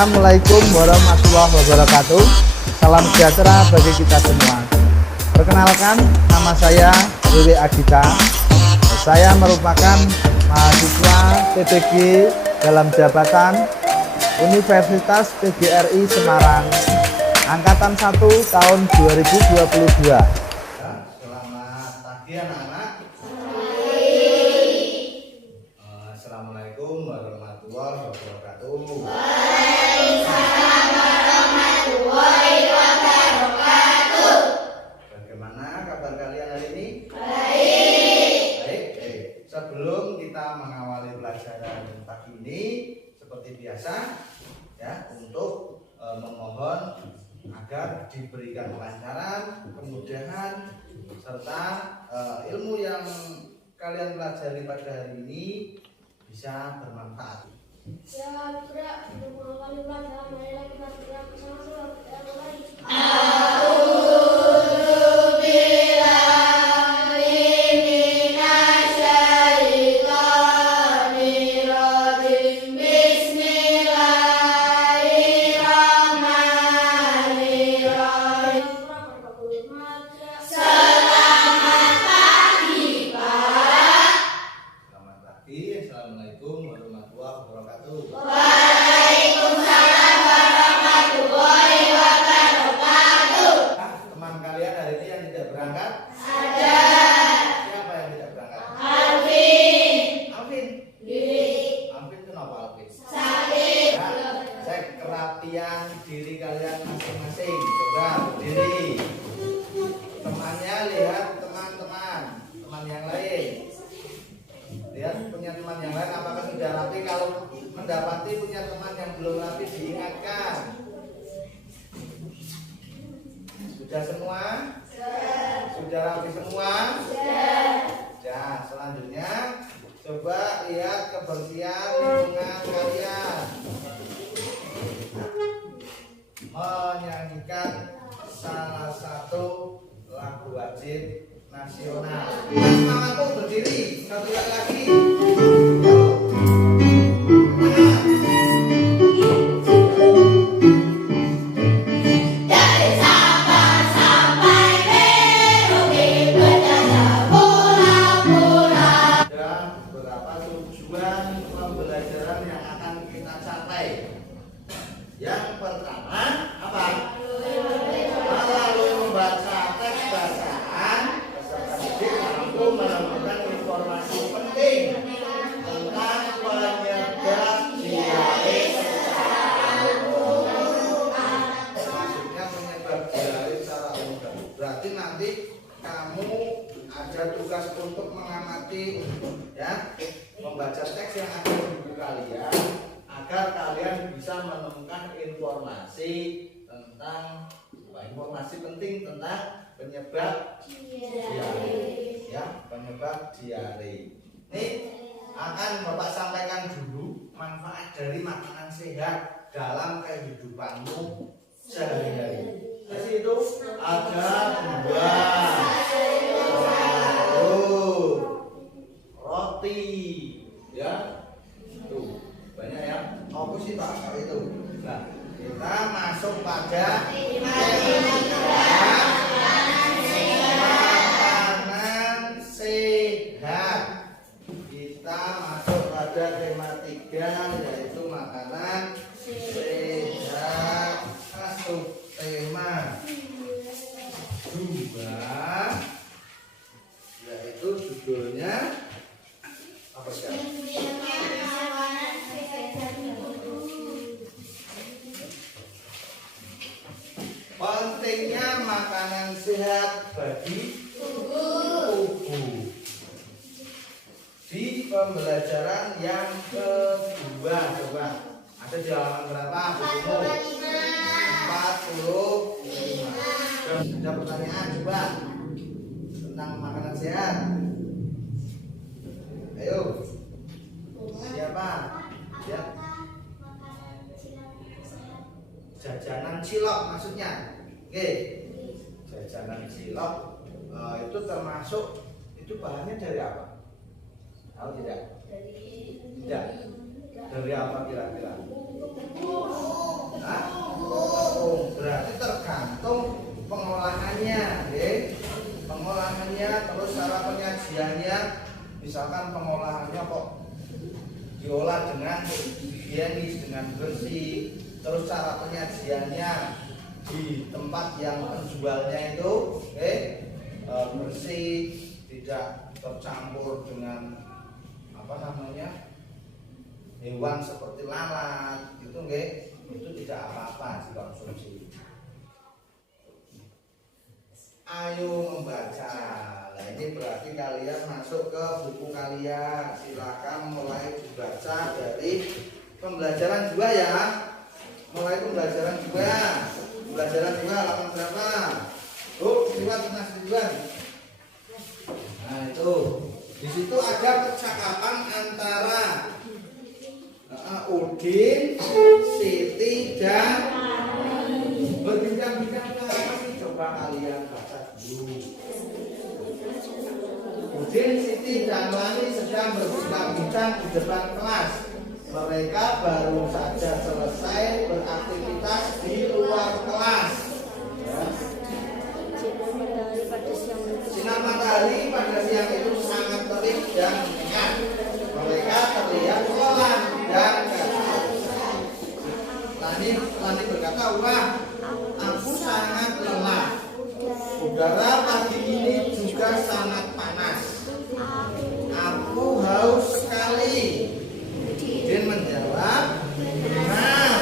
Assalamualaikum warahmatullahi wabarakatuh. Salam sejahtera bagi kita semua. Perkenalkan, nama saya Wiwi Adita. Saya merupakan mahasiswa PPG dalam jabatan Universitas PGRI Semarang, Angkatan 1 tahun 2022. Selamat pagi anak-anak. Assalamualaikum warahmatullahi wabarakatuh. Waalaikumsalam warahmatullahi wabarakatuh. Bagaimana kabar kalian hari ini? Baik. Baik. Sebelum kita mengawali pelajaran pagi ini, seperti biasa, ya, untuk memohon agar diberikan kelancaran, kemudahan, serta ilmu yang kalian pelajari pada hari ini bisa bermanfaat. Ya, tidak mengawali pelajaran, marilah kita berdoa bersama-sama. Selamat pagi, assalamualaikum warahmatullahi wabarakatuh. Waalaikumsalam warahmatullahi wabarakatuh. Teman kalian hari ini yang tidak berangkat? Ada Siapa yang tidak berangkat? Alvin, Alvin. Diri, Alvin kenapa Alvin? Sakit, Ya, cek kerapian diri kalian masing-masing. Coba berdiri. Temannya lihat teman yang lain. Lihat punya teman yang lain apakah sudah rapi. Kalau mendapati punya teman yang belum rapi, diingatkan. Sudah semua? Sudah rapi semua? Ya, selanjutnya coba lihat kebersihan lingkungan kalian. Menyanyikan salah satu lagu wajib nasional. Semangatku berdiri, satu kali lagi. Yuk. dari Sabang sampai Merauke, berjaya pulau-pulau. Dan beberapa tujuan pembelajaran yang akan kita capai. Yang pertama apa? Melalui membaca teks bacaan, peserta didik mampu menemukan informasi penting tentang penyebab diare secara umum. Maksudnya penyebab diare secara umum. Berarti nanti kamu ada tugas untuk mengamati, ya, membaca teks yang ada di buku kalian agar kalian bisa menemukan informasi tentang informasi penting tentang penyebab diare, ya, penyebab diare. Ini akan Bapak sampaikan dulu manfaat dari makanan sehat dalam kehidupanmu sehari-hari. Di situ ada buah, sayur, roti, ya, tuh banyak ya. Fokus sih Pak kalau itu. Nah, kita masuk pada makanan sehat. Kita masuk pada tema 3 yaitu makanan sehat. Masuk tema 2 yaitu judulnya apa sih? Pentingnya makanan sehat bagi tubuh. Di pembelajaran yang kedua, coba ada di halaman berapa bukumu? 45. Ada pertanyaan coba tentang makanan sehat. Ayo, siapa? Ya. Jajanan cilok maksudnya. Oke. Jajanan cilok itu termasuk, itu bahannya dari apa? Tahu tidak? Tidak. Dari apa kira-kira? Hah? Tepung. Berarti tergantung pengolahannya, oke? Pengolahannya, terus cara penyajiannya. Misalkan pengolahannya kok diolah dengan higienis, dengan bersih. Terus cara penyajiannya di tempat yang penjualnya itu, oke, bersih, tidak tercampur dengan apa namanya hewan seperti lalat, gitu, oke? Itu tidak apa-apa dikonsumsi. Ayo membaca. Nah, ini berarti kalian masuk ke buku kalian. Silakan mulai dibaca dari pembelajaran 2 ya. Mulai pembelajaran 2. Pembelajaran 2 halaman berapa? Mas Ridwan. Nah, itu. Di situ ada percakapan antara Udin, Siti dan berbincang-bincang apa sih? Coba kalian baca dulu. Udin, Siti dan Lani sedang berbincang-bincang di depan kelas. Mereka baru saja selesai beraktivitas di luar kelas. Ya. Sinar matahari pada siang itu sangat terik dan hangat. Mereka terlihat lelah dan Lani berkata, wah, aku sangat lelah. Udara pagi ini juga sangat panas. Aku haus sekali. Udin menjawab, benar.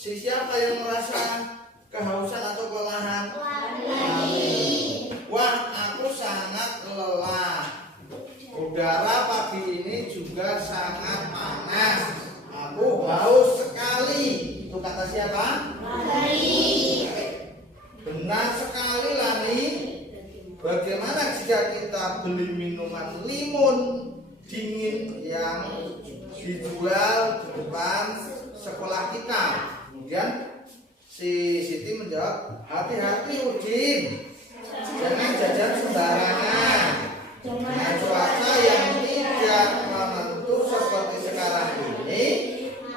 Siapa yang merasa kehausan atau kelelahan? Wah, aku sangat lelah. Udara pagi ini juga sangat panas. Aku haus sekali. Itu kata siapa? Benar sekali, Lani. Bagaimana jika kita beli minuman limun dingin yang dijual di depan sekolah kita? Kemudian si Siti menjawab, hati-hati Udin, jangan jajan sembarangan. Dengan cuaca yang tidak menentu seperti sekarang ini,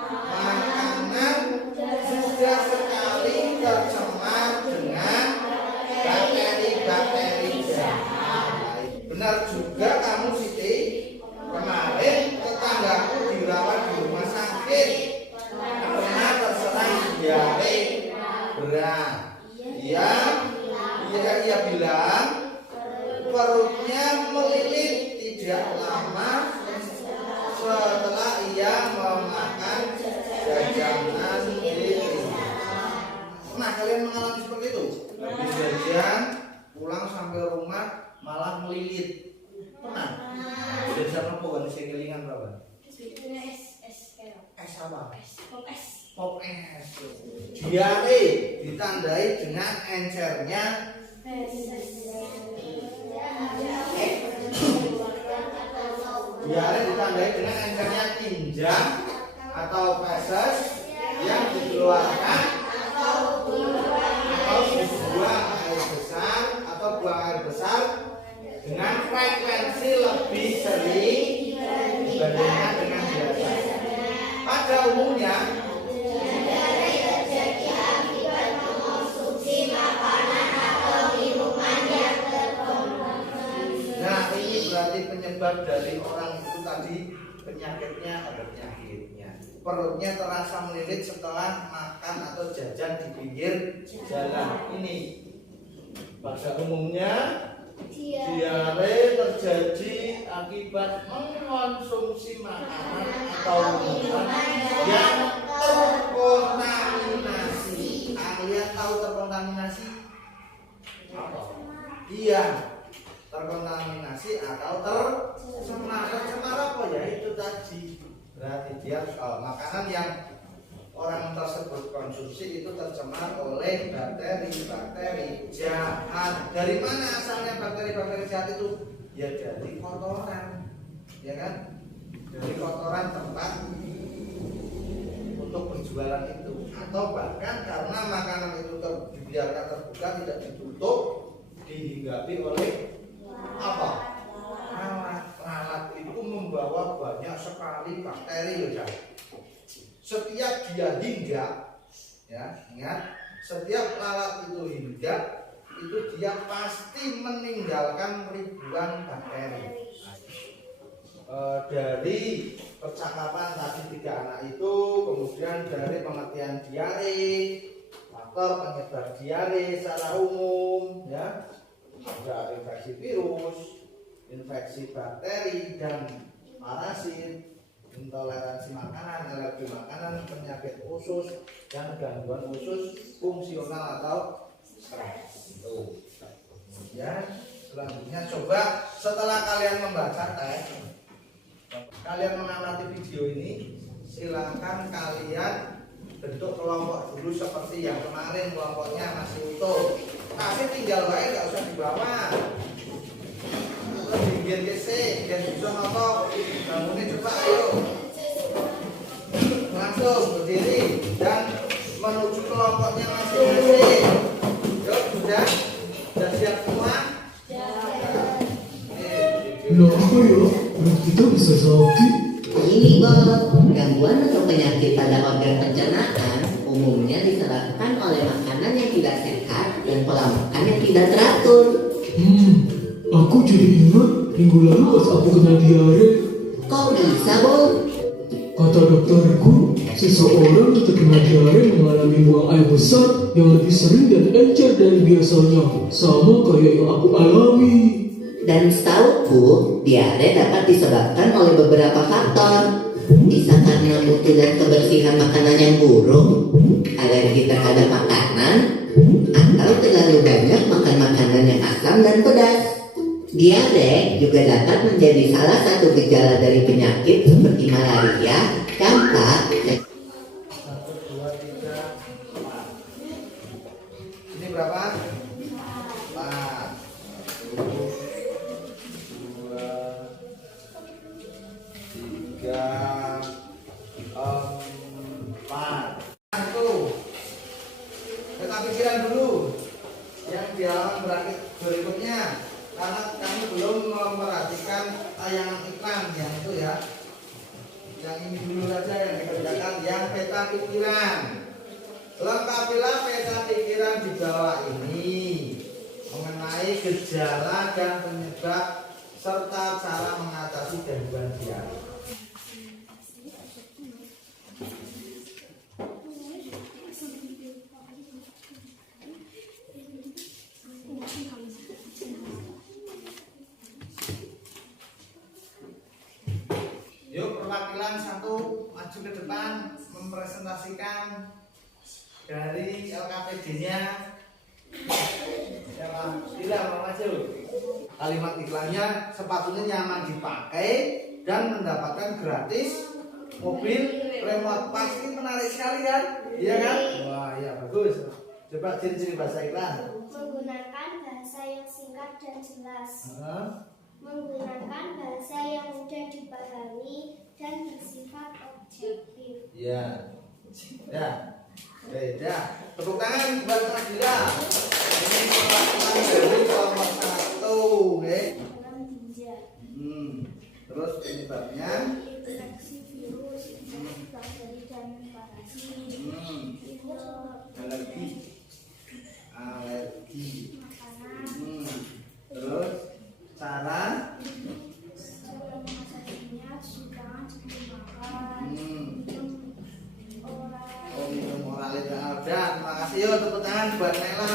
makanan sudah sekali tercemar dengan bakteri-bakteri jahat. Benar juga kamu Siti, kemarin tetanggaku dirawat di rumah sakit karena terserang diare berat. Ia bilang perutnya melilit tidak lama setelah ia memakan jajanan di rumah. Pernah kalian mengalami seperti itu? Habis jajan pulang sampai rumah malah melilit. Pernah? Jajan apa kan sing kelingan berapa? Es apa? Pop es. Diare ditandai dengan encernya diare ditandai dengan encernya tinja atau feses yang dikeluarkan atau dibuang air besar atau buang air besar dengan frekuensi lebih sering dibandingkan dengan biasa. Pada umumnya terjadi akibat mengonsumsi makanan atau minuman yang terkonsumsi. Nah, ini berarti penyebab dari orang itu tadi penyakitnya. Perutnya terasa melilit setelah makan atau jajan di pinggir jalan. Ini pada umumnya diare terjadi akibat mengkonsumsi makanan atau minuman yang terkontaminasi. Kalian tahu terkontaminasi? Apa? Iya, terkontaminasi atau tercemar. Tercemar apa ya? Itu tadi. Berarti dia makanan yang orang tersebut konsumsi itu tercemar oleh bakteri jahat. Dari mana asalnya bakteri jahat itu? Ya dari kotoran, ya kan? Dari kotoran tempat untuk berjualan itu, atau bahkan karena makanan itu dibiarkan terbuka, tidak ditutup, dihinggapi oleh apa? Lalat itu membawa banyak sekali bakteri, ya. Setiap dia hinggap, ya, ingat, setiap lalat itu hinggap, itu dia pasti meninggalkan ribuan bakteri. Dari percakapan tadi 3 anak itu, kemudian dari pengertian diare, faktor penyebab diare secara umum, ya, ada infeksi virus, infeksi bakteri dan parasit, intoleransi makanan, alergi makanan, penyakit usus, dan gangguan usus fungsional atau stres. Itu. Ya, selanjutnya coba setelah kalian membaca teks, kalian mengamati video ini, silakan kalian bentuk kelompok dulu seperti yang kemarin, kelompoknya masih utuh. Kasih tinggal baik, nggak usah dibawa. Biar gesek, biar bisa notok. Bangunnya coba, ayo. Langsung berdiri dan menuju kelompoknya masing-masing. Yuk, sudah siap semua? Kenapa ya? Perut kita bisa sakit? Ini Bob, gangguan atau penyakit pada organ pencernaan umumnya disebabkan oleh makanan yang tidak sehat dan pola makan yang tidak teratur. Aku jadi ingat minggu lalu pas aku kena diare. Kok bisa, Bob? Kata dokterku, seseorang yang terkena diare mengalami buang air besar yang lebih sering dan encer dari biasanya, sama kayak yang aku alami. Dan setauku, diare dapat disebabkan oleh beberapa faktor. Bisa karena mutu dan kebersihan makanan yang buruk, alergi terhadap makanan, atau terlalu banyak makan makanan yang asam dan pedas. Diare juga dapat menjadi salah satu gejala dari penyakit seperti malaria, campak, dan 1, 2, 3, 4. Ini berapa? 4. 1, 2, 3, 4. Tuh. Kita pikiran dulu yang di halaman berikutnya, karena kami belum memperhatikan tayangan iklan yang itu, ya. Yang ini dulu saja yang dikerjakan, yang peta pikiran. Lengkapilah peta pikiran di bawah ini mengenai gejala dan penyebab serta cara mengatasi gangguan diare. Yuk, perwakilan satu maju ke depan mempresentasikan dari LKPD-nya. Siapa? Tidak mau maju. Kalimat iklannya, sepatunya nyaman dipakai dan mendapatkan gratis mobil remote. Pasti menarik sekali, kan? Iya kan? Wah, iya, bagus. Coba ciri-ciri bahasa iklan. Menggunakan bahasa yang singkat dan jelas. Menggunakan bahasa yang mudah dipahami dan bersifat objektif. Ya, ya, beda. Tepuk tangan buat Mas Dila. Ini perwakilan dari kelompok 1, oke? Dalam ginjal. Terus penyebabnya? Infeksi virus, infeksi bakteri dan parasit. Alergi. Makanan. Terus cara? Cara mengatasinya, cuci tangan sebelum makan. Minum oral. Terima kasih, yuk tepuk tangan buat Nela.